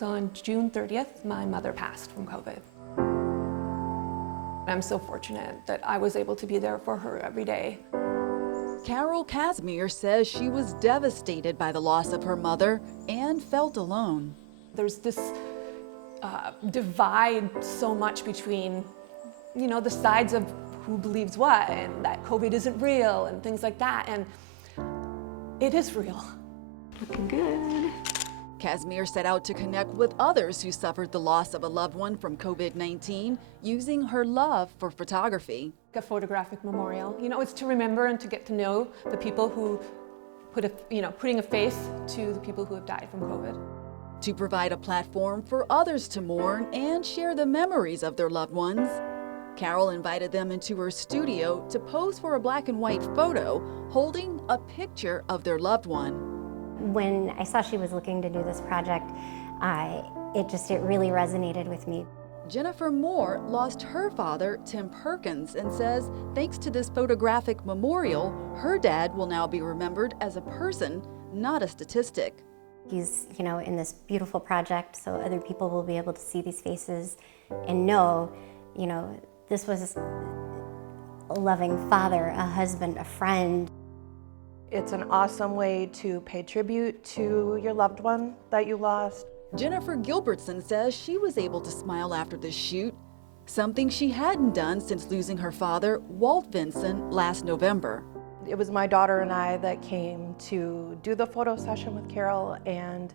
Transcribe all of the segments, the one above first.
So on June 30th, my mother passed from COVID. I'm so fortunate that I was able to be there for her every day. Carol Casimir says she was devastated by the loss of her mother and felt alone. There's this divide so much between, the sides of who believes what, and that COVID isn't real and things like that, and it is real. Looking good. Casimir set out to connect with others who suffered the loss of a loved one from COVID-19 using her love for photography. A photographic memorial. It's to remember and to get to know the people who putting a face to the people who have died from COVID. To provide a platform for others to mourn and share the memories of their loved ones, Carol invited them into her studio to pose for a black and white photo holding a picture of their loved one. When I saw she was looking to do this project, it really resonated with me. Jennifer Moore lost her father, Tim Perkins, and says thanks to this photographic memorial, her dad will now be remembered as a person, not a statistic. He's, in this beautiful project, so other people will be able to see these faces and know, this was a loving father, a husband, a friend. It's an awesome way to pay tribute to your loved one that you lost. Jennifer Gilbertson says she was able to smile after this shoot, something she hadn't done since losing her father, Walt Vinson, last November. It was my daughter and I that came to do the photo session with Carol, and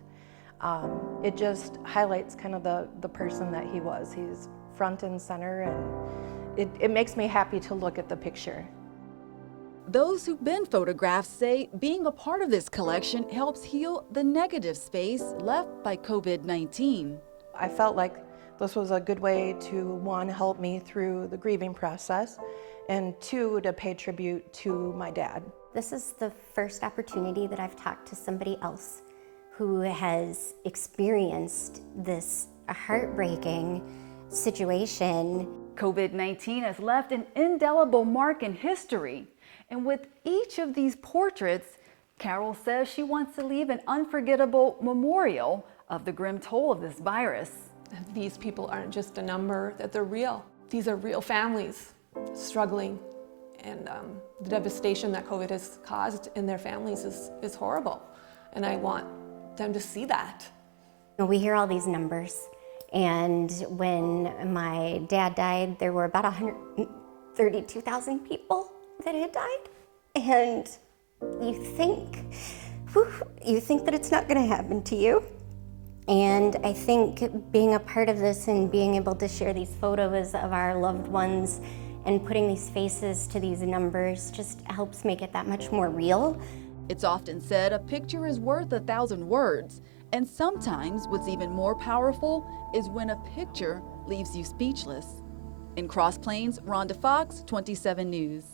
it just highlights kind of the person that he was. He's front and center, and it makes me happy to look at the picture. Those who've been photographed say being a part of this collection helps heal the negative space left by COVID-19. I felt like this was a good way to, one, help me through the grieving process, and two, to pay tribute to my dad. This is the first opportunity that I've talked to somebody else who has experienced this heartbreaking situation. COVID-19 has left an indelible mark in history. And with each of these portraits, Carol says she wants to leave an unforgettable memorial of the grim toll of this virus. These people aren't just a number, that they're real. These are real families struggling, and the devastation that COVID has caused in their families is horrible. And I want them to see that. We hear all these numbers, and when my dad died, there were about 132,000 people that had died, and you think that it's not going to happen to you. And I think being a part of this and being able to share these photos of our loved ones and putting these faces to these numbers just helps make it that much more real. It's often said a picture is worth 1,000 words, and sometimes what's even more powerful is when a picture leaves you speechless. In Cross Plains, Rhonda Fox, 27 News.